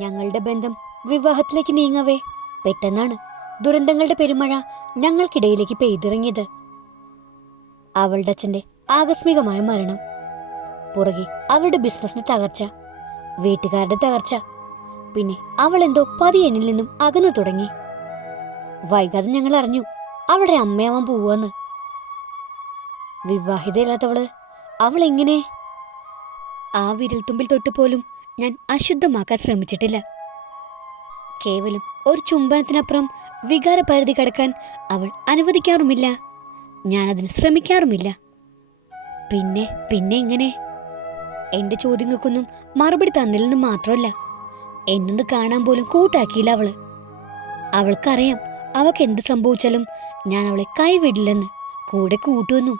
ഞങ്ങളുടെ ബന്ധം വിവാഹത്തിലേക്ക് നീങ്ങവേ. പെട്ടെന്നാണ് ദുരന്തങ്ങളുടെ പെരുമഴ ഞങ്ങൾക്കിടയിലേക്ക് പെയ്തിറങ്ങിയത്. അവളുടെ അച്ഛന്റെ ആകസ്മികമായ മരണം പുറകെ അവരുടെ ബിസിനസിന് തകർച്ച വീട്ടുകാരുടെ തകർച്ച പിന്നെ അവൾ എന്തോ പതി എന്നിൽ നിന്നും അകന്നു തുടങ്ങി. വൈകാതെ ഞങ്ങൾ അറിഞ്ഞു അവളുടെ അമ്മയാവാൻ പോവാന്ന് വിവാഹിതയില്ലാത്തവൾ അവൾ എങ്ങനെ ആ വിരൽത്തുമ്പിൽ തൊട്ട് പോലും ഞാൻ അശുദ്ധമാക്കാൻ ശ്രമിച്ചിട്ടില്ല. കേവലം ഒരു ചുംബനത്തിനപ്പുറം വികാരപരിധി കടക്കാൻ അവൾ അനുവദിക്കാറുമില്ല. ഞാനതിന് ശ്രമിക്കാറുമില്ല. പിന്നെ പിന്നെ എങ്ങനെ? എന്റെ ചോദ്യങ്ങൾക്കൊന്നും മറുപടി തന്നില്ലെന്ന് മാത്രമല്ല എന്നൊന്ന് കാണാൻ പോലും കൂട്ടാക്കിയില്ല അവൾ. അവൾക്കറിയാം അവൾക്ക് എന്ത് സംഭവിച്ചാലും ഞാൻ അവളെ കൈവിടില്ലെന്ന് കൂടെ കൂട്ടുവെന്നും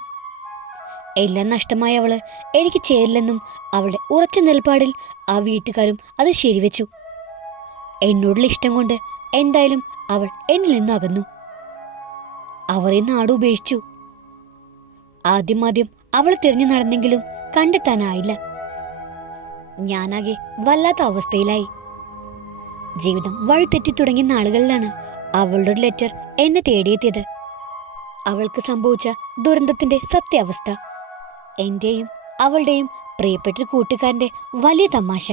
എല്ലാം നഷ്ടമായ അവൾ എനിക്ക് ചേരില്ലെന്നും അവളുടെ ഉറച്ച നിലപാടിൽ ആ വീട്ടുകാരും അത് ശരിവെച്ചു. എന്നോടുള്ള ഇഷ്ടം കൊണ്ട് എന്തായാലും അവൾ എന്നിൽ നിന്നും അകന്നു. അവർ ഈ നാട് ഉപേക്ഷിച്ചു. ആദ്യം ആദ്യം അവൾ തിരഞ്ഞു നടന്നെങ്കിലും കണ്ടെത്താനായില്ല. ഞാനാകെ വല്ലാത്ത അവസ്ഥയിലായി. ജീവിതം വഴിതെറ്റി തുടങ്ങിയ നാളുകളിലാണ് അവളുടെ ഒരു ലെറ്റർ എന്നെ തേടിയെത്തിയത്. അവൾക്ക് സംഭവിച്ച ദുരന്തത്തിന്റെ സത്യാവസ്ഥ. എന്റെയും അവളുടെയും പ്രിയപ്പെട്ട കൂട്ടുകാരന്റെ വലിയ തമാശ.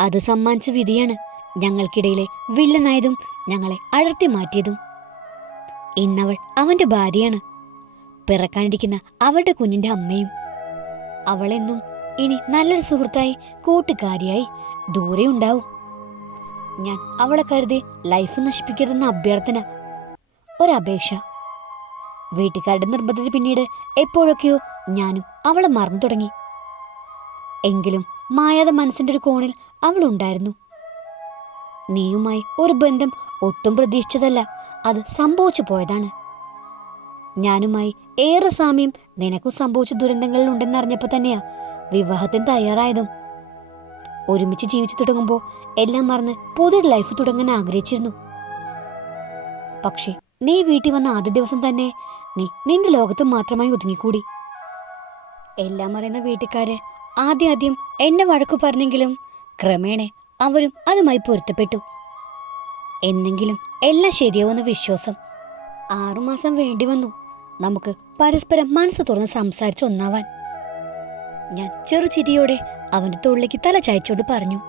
അത് സമ്മാനിച്ച വിധിയാണ് ഞങ്ങൾക്കിടയിലെ വില്ലനായതും ഞങ്ങളെ അടർത്തി മാറ്റിയതും. ഇന്നവൾ അവന്റെ ഭാര്യയാണ്. പിറക്കാനിരിക്കുന്ന അവരുടെ കുഞ്ഞിന്റെ അമ്മയും. അവളെന്നും ഇനി നല്ലൊരു സുഹൃത്തായി കൂട്ടുകാരിയായി ദൂരെ ഉണ്ടാവും. ഞാൻ അവളെ കരുതി ലൈഫ് നശിപ്പിക്കരുതെന്ന അഭ്യർത്ഥന ഒരപേക്ഷ വീട്ടുകാരുടെ നിർബന്ധത്തിന് പിന്നീട് എപ്പോഴൊക്കെയോ ഞാനും അവളെ മറന്നു തുടങ്ങി. എങ്കിലും മായാതെ മനസ്സിന്റെ ഒരു കോണിൽ അവൾ ഉണ്ടായിരുന്നു. നീയുമായി ഒരു ബന്ധം ഒട്ടും പ്രതീക്ഷിച്ചതല്ല അത് സംഭവിച്ചു പോയതാണ്. ഞാനുമായി ഏറെ സാമ്യം നിനക്കും സംഭവിച്ച ദുരന്തങ്ങളിൽ ഉണ്ടെന്നറിഞ്ഞപ്പോൾ തന്നെയാ വിവാഹത്തിന് തയ്യാറായതും. ഒരുമിച്ച് ജീവിച്ചു തുടങ്ങുമ്പോൾ എല്ലാം മറന്ന് പുതിയൊരു ലൈഫ് തുടങ്ങാൻ ആഗ്രഹിച്ചിരുന്നു. പക്ഷേ നീ വീട്ടിൽ വന്ന ആദ്യ ദിവസം തന്നെ നീ നിന്റെ ലോകത്ത് മാത്രമായി ഒതുങ്ങിക്കൂടി. എല്ലാം അറിയുന്ന വീട്ടുകാര് ആദ്യ ആദ്യം എന്നെ വഴക്കു പറഞ്ഞെങ്കിലും ക്രമേണ അവരും അതുമായി പൊരുത്തപ്പെട്ടു. എന്നെങ്കിലും എല്ലാം ശരിയാവുന്ന വിശ്വാസം ആറുമാസം വേണ്ടി വന്നു. നമുക്ക് പരസ്പരം മനസ്സ് തുറന്ന് സംസാരിച്ച് ഒന്നാവാൻ. ഞാൻ ചെറുചിരിയോടെ അവന്റെ തോളിലേക്ക് തല ചായച്ചോട് പറഞ്ഞു.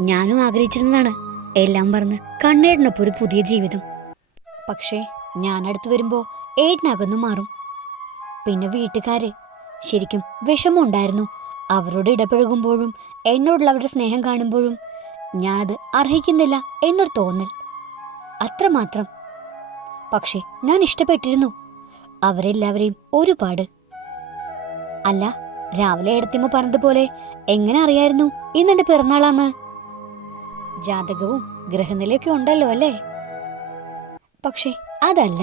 ഞാനും ആഗ്രഹിച്ചിരുന്നതാണ് എല്ലാം പറഞ്ഞ് കണ്ണേടിനൊപ്പം ഒരു പുതിയ ജീവിതം. പക്ഷേ ഞാൻ അടുത്ത് വരുമ്പോ ഏടിനകന്നു മാറും. പിന്നെ വീട്ടുകാര് ശരിക്കും വിഷമമുണ്ടായിരുന്നു. അവരോട് ഇടപഴകുമ്പോഴും എന്നോടുള്ള അവരുടെ സ്നേഹം കാണുമ്പോഴും ഞാനത് അർഹിക്കുന്നില്ല എന്നൊരു തോന്നൽ. അത്രമാത്രം. പക്ഷേ ഞാൻ ഇഷ്ടപ്പെട്ടിരുന്നു. അവരെല്ലാവരെയും ഒരുപാട്. അല്ല രാവിലെ എടുത്തിമ്മ പറഞ്ഞതുപോലെ എങ്ങനെ അറിയായിരുന്നു ഇന്നെന്റെ പിറന്നാളാന്ന്? ജാതകവും ഗ്രഹനിലയൊക്കെ ഉണ്ടല്ലോ അല്ലേ? പക്ഷേ അതല്ല.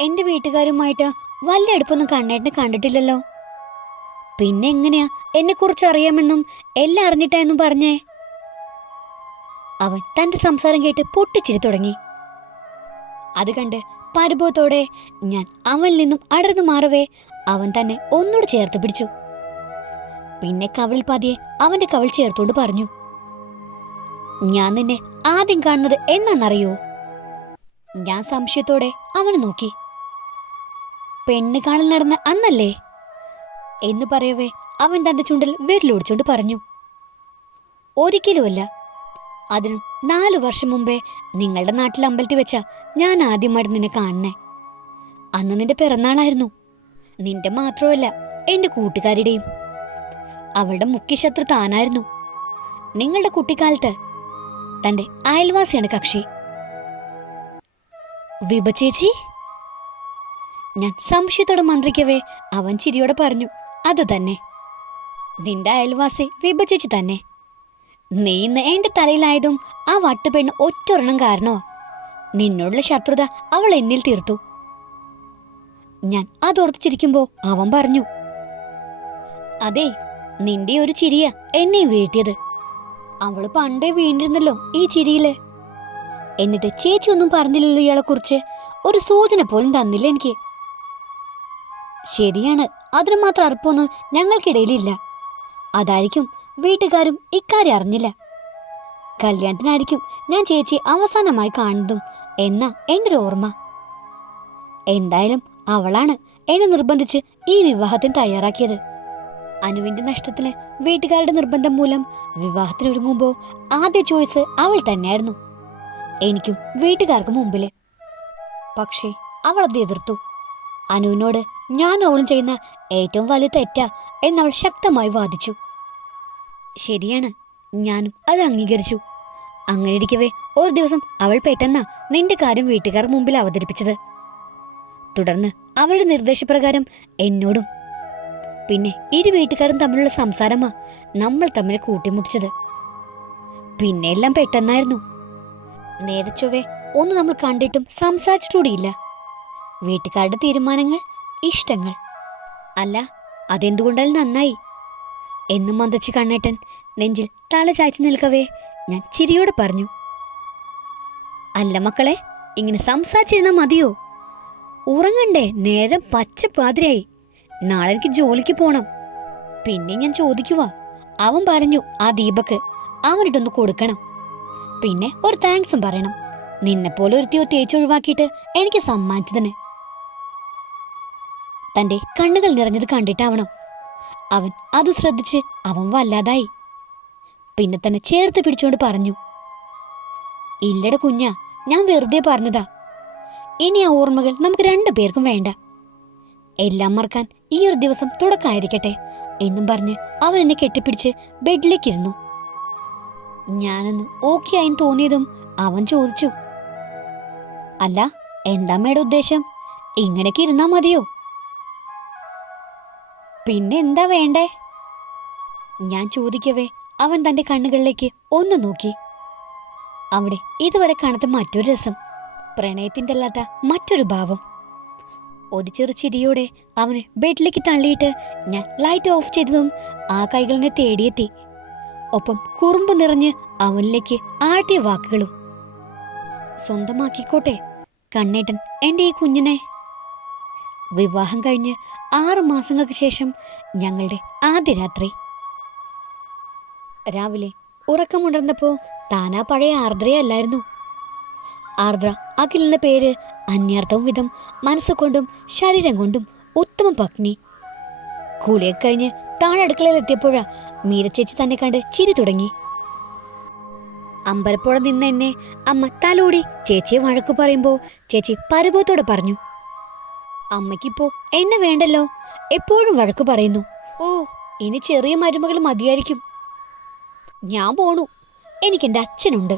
എന്റെ വീട്ടുകാരുമായിട്ട് വലിയ അടുപ്പൊന്നും കണ്ണേട്ടിനെ കണ്ടിട്ടില്ലല്ലോ. പിന്നെ എങ്ങനെയാ എന്നെ കുറിച്ച് അറിയാമെന്നും എല്ലാം അറിഞ്ഞിട്ടായെന്നും പറഞ്ഞേ? അവൻ തന്റെ സംസാരം കേട്ട് പൊട്ടിച്ചിരി തുടങ്ങി. അത് കണ്ട് പരിഭവത്തോടെ ഞാൻ അവനിൽ നിന്നും അടർന്നു മാറവേ അവൻ തന്നെ ഒന്നുകൂടെ ചേർത്ത് പിടിച്ചു. പിന്നെ കവിളിൽ പതിയെ അവന്റെ കവിൾ ചേർത്തോണ്ട് പറഞ്ഞു. ഞാൻ നിന്നെ ആദ്യം കാണുന്നത് എന്നാന്നറിയോ? ഞാൻ സംശയത്തോടെ അവനെ നോക്കി. പെണ്ണ് കാണൽ നടന്ന അന്നല്ലേ? എന്ന് പറയവേ അവൻ തന്റെ ചുണ്ടിൽ വിരലോടിച്ചോണ്ട് പറഞ്ഞു. ഒരിക്കലുമല്ല. അതിനും നാലു വർഷം മുമ്പേ നിങ്ങളുടെ നാട്ടിൽ അമ്പലത്തിൽ വെച്ച ഞാൻ ആദ്യമായിട്ട് നിന്നെ കാണണേ അന്ന് നിന്റെ പിറന്നാളായിരുന്നു. നിന്റെ മാത്രമല്ല എന്റെ കൂട്ടുകാരുടെയും അവളുടെ മുഖ്യ ശത്രു താനായിരുന്നു. നിങ്ങളുടെ കുട്ടിക്കാലത്ത് തന്റെ അയൽവാസിയാണ് കക്ഷി. വിഭ ചേച്ചി? ഞാൻ സംശയത്തോടെ മന്ത്രിക്കവേ അവൻ ചിരിയോടെ പറഞ്ഞു അത് തന്നെ. നിന്റെ അയൽവാസി വിഭ ചേച്ചി തന്നെ. നീ ഇന്ന് തലയിലായതും ആ വട്ടുപെണ്ണ് ഒറ്റൊരെണ്ണം കാരണോ? നിന്നോടുള്ള ശത്രുത അവൾ എന്നിൽ തീർത്തു. ഞാൻ അതോർത്തിച്ചിരിക്കുമ്പോ അവൻ പറഞ്ഞു അതെ നിന്റെ ഒരു ചിരിയ എന്നെ വീട്ടിയത് അവൾ പണ്ടേ വീണ്ടിരുന്നല്ലോ ഈ ചിരിയിൽ. എന്നിട്ട് ചേച്ചി ഒന്നും പറഞ്ഞില്ലല്ലോ ഇയാളെ കുറിച്ച് ഒരു സൂചന പോലും തന്നില്ല എനിക്ക്. ശരിയാണ്. അതിന് മാത്രം അർപ്പൊന്നും ഞങ്ങൾക്കിടയിലില്ല. അതായിരിക്കും വീട്ടുകാരും ഇക്കാര്യം അറിഞ്ഞില്ല. കല്യാണത്തിനായിരിക്കും ഞാൻ ചേച്ചി അവസാനമായി കാണുന്നതും എന്ന എന്റെ ഒരു ഓർമ്മ. എന്തായാലും അവളാണ് എന്നെ നിർബന്ധിച്ച് ഈ വിവാഹത്തിന് തയ്യാറാക്കിയത്. അനുവിന്റെ നഷ്ടത്തിന് വീട്ടുകാരുടെ നിർബന്ധം മൂലം വിവാഹത്തിനൊരുങ്ങുമ്പോൾ ആദ്യ ചോയ്സ് അവൾ തന്നെയായിരുന്നു. എനിക്കും വീട്ടുകാർക്കും മുമ്പിൽ. പക്ഷേ അവൾ അത് എതിർത്തു. അനുവിനോട് ഞാൻ അവളും ചെയ്യുന്ന ഏറ്റവും വലിയ തെറ്റാ എന്നവൾ ശക്തമായി വാദിച്ചു. ശരിയാണ് ഞാനും അത് അംഗീകരിച്ചു. അങ്ങനെ ഇരിക്കവേ ഒരു ദിവസം അവൾ പെട്ടെന്ന നിന്റെ കാര്യം വീട്ടുകാർ മുമ്പിൽ അവതരിപ്പിച്ചത്. തുടർന്ന് അവളുടെ നിർദ്ദേശപ്രകാരം എന്നോടും പിന്നെ ഇരു വീട്ടുകാരും തമ്മിലുള്ള സംസാരമാ നമ്മൾ തമ്മിൽ കൂട്ടിമുട്ടിച്ചത്. പിന്നെ എല്ലാം പെട്ടെന്നായിരുന്നു. നേരെ ചൊവ്വേ ഒന്ന് നമ്മൾ കണ്ടിട്ടും സംസാരിച്ചിട്ടൂടിയില്ല വീട്ടുകാരുടെ തീരുമാനങ്ങൾ ഇഷ്ടങ്ങൾ. അല്ല അതെന്തുകൊണ്ടാലും നന്നായി. എന്നും മന്ദച്ച് കണ്ണേട്ടൻ നെഞ്ചിൽ തല ചായ്ച്ചു നിൽക്കവേ ഞാൻ ചിരിയോടെ പറഞ്ഞു. അല്ല മക്കളെ ഇങ്ങനെ സംസാരിച്ചിരുന്നാൽ മതിയോ? ഉറങ്ങണ്ടേ നേരം പച്ച പാതിരായി നാളെ എനിക്ക് ജോലിക്ക് പോണം. പിന്നെ ഞാൻ ചോദിക്കുവാ. അവൻ പറഞ്ഞു ആ ദീപക്ക് അവനിട്ടൊന്ന് കൊടുക്കണം. പിന്നെ ഒരു താങ്ക്സും പറയണം. നിന്നെപ്പോലെ തേച്ച് ഒഴിവാക്കിയിട്ട് എനിക്ക് സമ്മാനിച്ചതിന്. തന്റെ കണ്ണുകൾ നിറഞ്ഞത് കണ്ടിട്ടാവണം. അവൻ അത് ശ്രദ്ധിച്ച് അവൻ വല്ലാതായി. പിന്നെ തന്നെ ചേർത്ത് പിടിച്ചുകൊണ്ട് പറഞ്ഞു ഇല്ലട കുഞ്ഞ ഞാൻ വെറുതെ പറഞ്ഞതാ. ഇനി ആ ഓർമ്മകൾ നമുക്ക് രണ്ടു പേർക്കും വേണ്ട. എല്ലാം മറക്കാൻ ഈ ഒരു ദിവസം തുടക്കമായിരിക്കട്ടെ എന്നും പറഞ്ഞ് അവൻ എന്നെ കെട്ടിപ്പിടിച്ച് ബെഡിലേക്കിരുന്നു ഞാനൊന്ന് ഓക്കെ ആയി തോന്നിയതും അവൻ ചോദിച്ചു. അല്ല എന്താ മേടെ ഉദ്ദേശം? ഇങ്ങനെയൊക്കെ ഇരുന്നാ മതിയോ? പിന്നെ എന്താ വേണ്ടേ? ഞാൻ ചോദിക്കവേ അവൻ തന്റെ കണ്ണുകളിലേക്ക് ഒന്ന് നോക്കി. അവിടെ ഇതുവരെ കാണാത്ത മറ്റൊരു രസം പ്രണയത്തിന്റെ അല്ലാത്ത മറ്റൊരു ഭാവം. ഒരു ചെറു ചിരിയോടെ അവനെ ബെഡിലേക്ക് തള്ളിയിട്ട് ഞാൻ ലൈറ്റ് ഓഫ് ചെയ്തതും ആ കൈകളിനെ തേടിയെത്തി. ഒപ്പം കുറുമ്പ് നിറഞ്ഞ് അവനിലേക്ക് ആട്ടിയ വാക്കുകളും. സ്വന്തമാക്കിക്കോട്ടെ കണ്ണേട്ടൻ എന്റെ ഈ കുഞ്ഞിനെ. വിവാഹം കഴിഞ്ഞ് ആറു മാസങ്ങൾക്ക് ശേഷം ഞങ്ങളുടെ ആദ്യ രാത്രി. രാവിലെ ഉറക്കമുണർന്നപ്പോ താനാ പഴയ ആർദ്രയല്ലായിരുന്നു. ആർദ്ര അഖിലിന്റെ പേര് അന്യാർത്ഥവും വിധം മനസ്സുകൊണ്ടും ശരീരം കൊണ്ടും ഉത്തമ പത്നി. കൂലിയൊക്കെ കഴിഞ്ഞ് താഴെ അടുക്കളയിൽ എത്തിയപ്പോഴാ ചേച്ചി തന്നെ കണ്ട് ചിരി തുടങ്ങി. അമ്പലപ്പുഴ നിന്ന് എന്നെ അമ്മ തലോടി ചേച്ചിയെ വഴക്കു പറയുമ്പോ ചേച്ചി പരഭവത്തോടെ പറഞ്ഞു. അമ്മയ്ക്കിപ്പോ എന്നെ വേണ്ടല്ലോ? എപ്പോഴും വഴക്കു പറയുന്നു. ഓ ഇനി ചെറിയ മരുമകൾ മതിയായിരിക്കും. ഞാൻ പോണു. എനിക്കെന്റെ അച്ഛനുണ്ട്.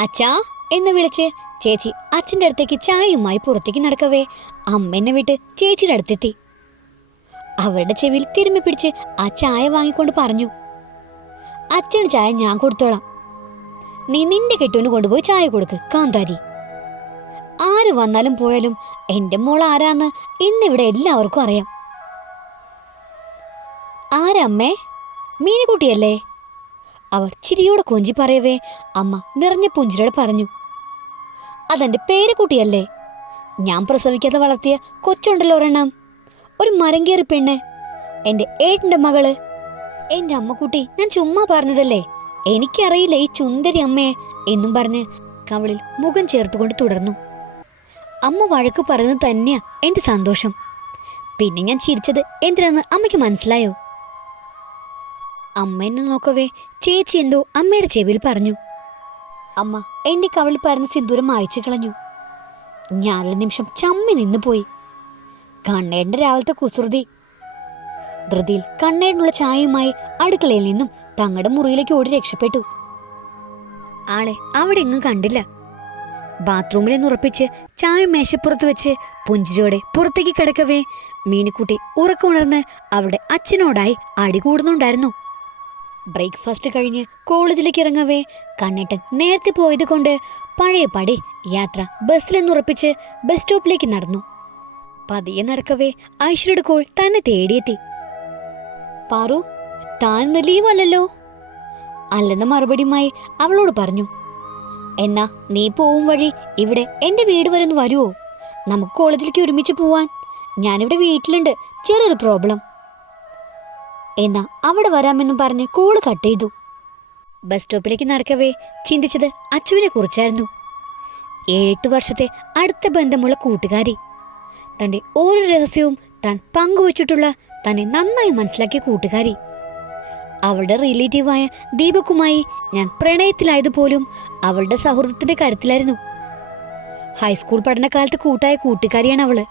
അച്ഛാ എന്ന് വിളിച്ച് ചേച്ചി അച്ഛന്റെ അടുത്തേക്ക് ചായയുമായി പുറത്തേക്ക് നടക്കവേ അമ്മ എന്നെ വിട്ട് ചേച്ചിയുടെ അടുത്തെത്തി. അവരുടെ ചെവിയിൽ തിരുമ്മി പിടിച്ച് ആ ചായ വാങ്ങിക്കൊണ്ട് പറഞ്ഞു. അച്ഛന് ചായ ഞാൻ കൊടുത്തോളാം. നീ നിന്റെ കെട്ടുവിന് കൊണ്ടുപോയി ചായ കൊടുക്ക് കാന്താരി. ആര് വന്നാലും പോയാലും എന്റെ മോൾ ആരാന്ന് ഇന്നിവിടെ എല്ലാവർക്കും അറിയാം. ആരമ്മേ? മീനുകുട്ടിയല്ലേ? അവർ ചിരിയോടെ കൊഞ്ചി പറയവേ അമ്മ നിറഞ്ഞ പുഞ്ചിരോട് പറഞ്ഞു. അതെന്റെ പേരക്കുട്ടിയല്ലേ? ഞാൻ പ്രസവിക്കാതെ വളർത്തിയ കൊച്ചുണ്ടല്ലോ ഒരെണ്ണം. ഒരു മരം കയറി പെണ്ണ്. എന്റെ ഏട്ടന്റെ മകൾ. എന്റെ അമ്മക്കുട്ടി ഞാൻ ചുമ്മാ പറഞ്ഞതല്ലേ? എനിക്കറിയില്ല ഈ ചുന്ദരി അമ്മയെ എന്നും പറഞ്ഞ് കവളിൽ മുഖം ചേർത്തുകൊണ്ട് തുടർന്നു. അമ്മ വഴക്ക് പറയുന്നത് തന്നെയാ എന്റെ സന്തോഷം. പിന്നെ ഞാൻ ചിരിച്ചത് എന്തിനാന്ന് അമ്മയ്ക്ക് മനസ്സിലായോ? അമ്മ എന്നെ നോക്കവേ ചേച്ചി എന്തോ അമ്മയുടെ ചെവിയിൽ പറഞ്ഞു. അമ്മ എന്റെ കവളിൽ പറഞ്ഞ സിന്ദൂരം മായച്ചു കളഞ്ഞു. ഞാനൊരു നിമിഷം ചമ്മി നിന്നു പോയി കണ്ണേടിന്റെ രാവിലത്തെ കുസൃതി. ധൃതിയിൽ കണ്ണേടിനുള്ള ചായയുമായി അടുക്കളയിൽ നിന്നും തങ്ങളുടെ മുറിയിലേക്ക് ഓടി രക്ഷപ്പെട്ടു. ആളെ അവിടെ എങ്ങും കണ്ടില്ല. ബാത്റൂമിൽ നിന്ന് ഉറപ്പിച്ച് ചായ മേശപ്പുറത്ത് വെച്ച് പുഞ്ചിരിയോടെ പുറത്തേക്ക് കിടക്കവേ മീനുക്കുട്ടി ഉറക്കമുണർന്ന് അവിടെ അച്ഛനോടായി അടി കൂടുന്നുണ്ടായിരുന്നു. ബ്രേക്ക്ഫാസ്റ്റ് കഴിഞ്ഞ് കോളേജിലേക്ക് ഇറങ്ങവേ കണ്ണേട്ടൻ നേരത്തെ പോയത് കൊണ്ട് പഴയ പടി യാത്ര ബസ്സിലെന്നുറപ്പിച്ച് ബസ് സ്റ്റോപ്പിലേക്ക് നടന്നു. പതിയെ നടക്കവേ. ഐശ്വര്യയുടെ കോൾ തന്നെ തേടിയെത്തി. പാറു താൻ ഇന്ന് അല്ലെന്ന മറുപടിയുമായി അവളോട് പറഞ്ഞു. എന്നാ നീ പോവും വഴി. ഇവിടെ എന്റെ വീട് വരെ ഒന്ന് വരുവോ? നമുക്ക് കോളേജിലേക്ക് ഒരുമിച്ച് പോവാൻ. ഞാനിവിടെ വീട്ടിലുണ്ട്. ചെറിയൊരു പ്രോബ്ലം എന്നാ അവിടെ വരാമെന്നും പറഞ്ഞ് കോൾ കട്ട് ചെയ്തു. ബസ് സ്റ്റോപ്പിലേക്ക് നടക്കവേ. ചിന്തിച്ചത് അച്ചുവിനെ കുറിച്ചായിരുന്നു. ഏഴെട്ട് വർഷത്തെ അടുത്ത ബന്ധമുള്ള കൂട്ടുകാരി. തന്റെ ഓരോ രഹസ്യവും താൻ പങ്കുവച്ചിട്ടുള്ള തന്നെ നന്നായി മനസ്സിലാക്കിയ കൂട്ടുകാരി. അവളുടെ റിലേറ്റീവായ ദീപക്കുമായി ഞാൻ പ്രണയത്തിലായതുപോലും അവളുടെ സൗഹൃദത്തിന്റെ കരുത്തിലായിരുന്നു ഹൈസ്കൂൾ പഠനകാലത്ത് കൂട്ടായ കൂട്ടുകാരിയാണ് അവൾ.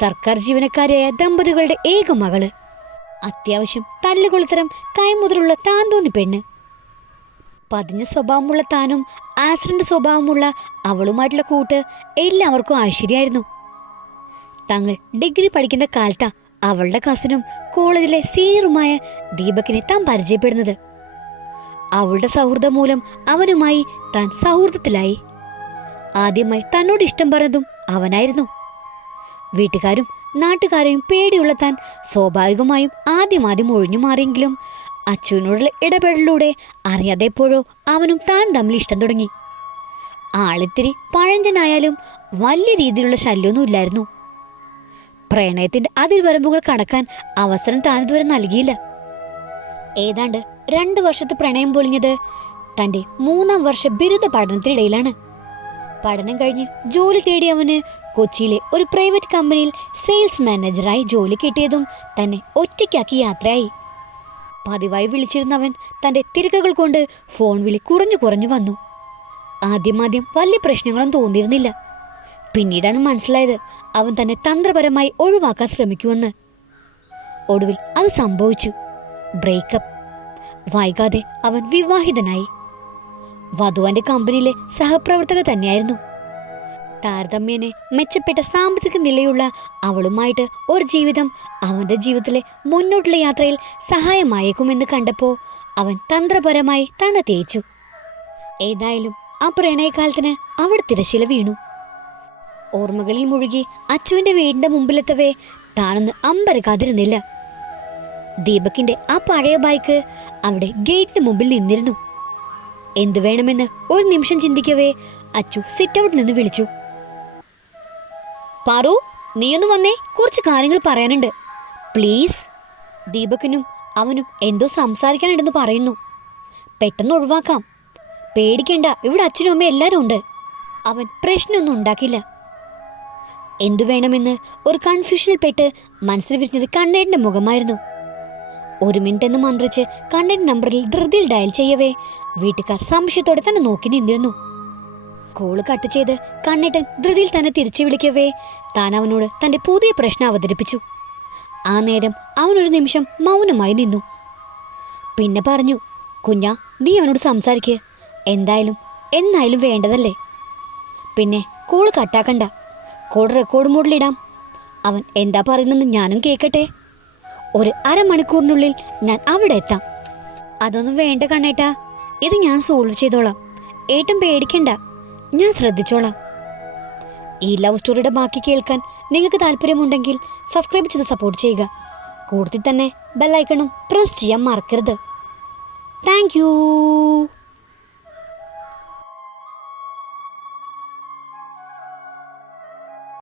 സർക്കാർ ജീവനക്കാരിയായ ദമ്പതികളുടെ ഏക മകൾ. അത്യാവശ്യം തല്ലുകൊളുത്തരം കൈമുതലുള്ള താൻ തോന്നി പെണ്ണ്. പതിഞ്ഞ സ്വഭാവമുള്ള താനും ആസിഡന്റ് സ്വഭാവമുള്ള അവളുമായിട്ടുള്ള കൂട്ട് എല്ലാവർക്കും ആശ്ചര്യമായിരുന്നു തങ്ങൾ ഡിഗ്രി പഠിക്കുന്ന കാലത്താ അവളുടെ കസിനും കോളേജിലെ സീനിയറുമായ ദീപകിനെ താൻ പരിചയപ്പെടുന്നത്. അവളുടെ സൗഹൃദം മൂലം അവനുമായി താൻ സൗഹൃദത്തിലായി. ആദ്യമായി തന്നോട് ഇഷ്ടം പറഞ്ഞതും അവനായിരുന്നു. വീട്ടുകാരും നാട്ടുകാരെയും പേടിയുള്ള താൻ സ്വാഭാവികമായും ആദ്യം ആദ്യം ഒഴിഞ്ഞു മാറിയെങ്കിലും അച്ചുവിനോടുള്ള ഇടപെടലിലൂടെ അറിയാതെ എപ്പോഴോ അവനും താൻ തമ്മിൽ ഇഷ്ടം തുടങ്ങി. ആളിത്തിരി പഴഞ്ചനായാലും വലിയ രീതിയിലുള്ള ശല്യമൊന്നും ഇല്ലായിരുന്നു. പ്രണയത്തിന്റെ അതിർവരമ്പുകൾ കടക്കാൻ അവസരം താനിതുവരെ നൽകിയില്ല. ഏതാണ്ട് രണ്ടു വർഷത്തെ പ്രണയം പൊളിഞ്ഞത് തന്റെ മൂന്നാം വർഷ ബിരുദ പഠനത്തിനിടയിലാണ്. പഠനം കഴിഞ്ഞ് ജോലി തേടി അവന് കൊച്ചിയിലെ ഒരു പ്രൈവറ്റ് കമ്പനിയിൽ സെയിൽസ് മാനേജറായി ജോലി കിട്ടിയതും തന്നെ ഒറ്റയ്ക്കാക്കി യാത്രയായി. പതിവായി വിളിച്ചിരുന്നവൻ തന്റെ തിരക്കുകൾ കൊണ്ട് ഫോൺ വിളി കുറഞ്ഞു കുറഞ്ഞു വന്നു. ആദ്യമാദ്യം വലിയ പ്രശ്നങ്ങളും തോന്നിയിരുന്നില്ല. പിന്നീടാണ് മനസ്സിലായത് അവൻ തന്നെ തന്ത്രപരമായി ഒഴിവാക്കാൻ ശ്രമിക്കുമെന്ന്. ഒടുവിൽ അത് സംഭവിച്ചു. ബ്രേക്കപ്പ് വൈകാതെ അവൻ വിവാഹിതനായി. വധുവാന്റെ കമ്പനിയിലെ സഹപ്രവർത്തക തന്നെയായിരുന്നു. താരതമ്യേനെ മെച്ചപ്പെട്ട സാമ്പത്തിക നിലയുള്ള അവളുമായിട്ട് ഒരു ജീവിതം അവന്റെ ജീവിതത്തിലെ മുന്നോട്ടുള്ള യാത്രയിൽ സഹായമായേക്കുമെന്ന് കണ്ടപ്പോൾ അവൻ തന്ത്രപരമായി തന്നെ തേച്ചു. ഏതായാലും ആ പ്രണയകാലത്തിന് അവിടെ തിരശില വീണു. ഓർമ്മകളിൽ മുഴുകി അച്ചുവിന്റെ വീടിന്റെ മുമ്പിലെത്തവേ താനൊന്ന് അമ്പരക്കാതിരുന്നില്ല ദീപകിന്റെ ആ പഴയ ബൈക്ക് അവിടെ ഗേറ്റിന് മുമ്പിൽ നിന്നിരുന്നു. എന്തു വേണമെന്ന് ഒരു നിമിഷം ചിന്തിക്കവേ അച്ചു സിറ്റ് ഔട്ടിൽ നിന്ന് വിളിച്ചു. പാറു നീയൊന്ന് വന്നേ കുറച്ച് കാര്യങ്ങൾ പറയാനുണ്ട്. പ്ലീസ് ദീപകിനും അവനും എന്തോ സംസാരിക്കാനുണ്ടെന്ന് പറയുന്നു. പെട്ടെന്ന് ഒഴിവാക്കാം. പേടിക്കേണ്ട ഇവിടെ അച്ഛനും അമ്മയും എല്ലാവരും ഉണ്ട്. അവൻ പ്രശ്നമൊന്നും ഉണ്ടാക്കില്ല. എന്തു വേണമെന്ന് ഒരു കൺഫ്യൂഷനിൽ പെട്ട് മനസ്സിൽ വിരിഞ്ഞത് കണ്ണേടിന്റെ മുഖമായിരുന്നു. ഒരു മിനിറ്റ് എന്ന് മന്ത്രിച്ച് കണ്ണേട് നമ്പറിൽ ധൃതിയിൽ ഡയൽ ചെയ്യവേ വീട്ടുകാർ സംശയത്തോടെ തന്നെ നോക്കി നിന്നിരുന്നു. കോൾ കട്ട് ചെയ്ത് കണ്ണേട്ടൻ ധൃതിയിൽ തന്നെ തിരിച്ചു വിളിക്കവേ താൻ അവനോട് തന്റെ പുതിയ പ്രശ്നം അവതരിപ്പിച്ചു. ആ നേരം അവനൊരു നിമിഷം മൗനമായി നിന്നു. പിന്നെ പറഞ്ഞു കുഞ്ഞാ നീ അവനോട് സംസാരിക്കുക എന്തായാലും എന്നായാലും വേണ്ടതല്ലേ? പിന്നെ കോൾ കട്ടാക്കണ്ട കോൾ റെക്കോർഡ് മോഡിലിടാം അവൻ എന്താ പറയുന്നെന്ന് ഞാനും കേൾക്കട്ടെ ഒരു അരമണിക്കൂറിനുള്ളിൽ ഞാൻ അവിടെ എത്താം. അതൊന്നും വേണ്ട കണ്ണേട്ടാ. ഇത് ഞാൻ സോൾവ് ചെയ്തോളാം. ഏട്ടൻ പേടിക്കണ്ട. ഞാൻ ശ്രദ്ധിച്ചോളാം. ഈ ലവ് സ്റ്റോറിയുടെ ബാക്കി കേൾക്കാൻ നിങ്ങൾക്ക് താല്പര്യമുണ്ടെങ്കിൽ സബ്സ്ക്രൈബ് ചെയ്ത് സപ്പോർട്ട് ചെയ്യുക. കൂടുതൽ തന്നെ ബെല്ലൈക്കണും പ്രസ് ചെയ്യാൻ മറക്കരുത്. താങ്ക്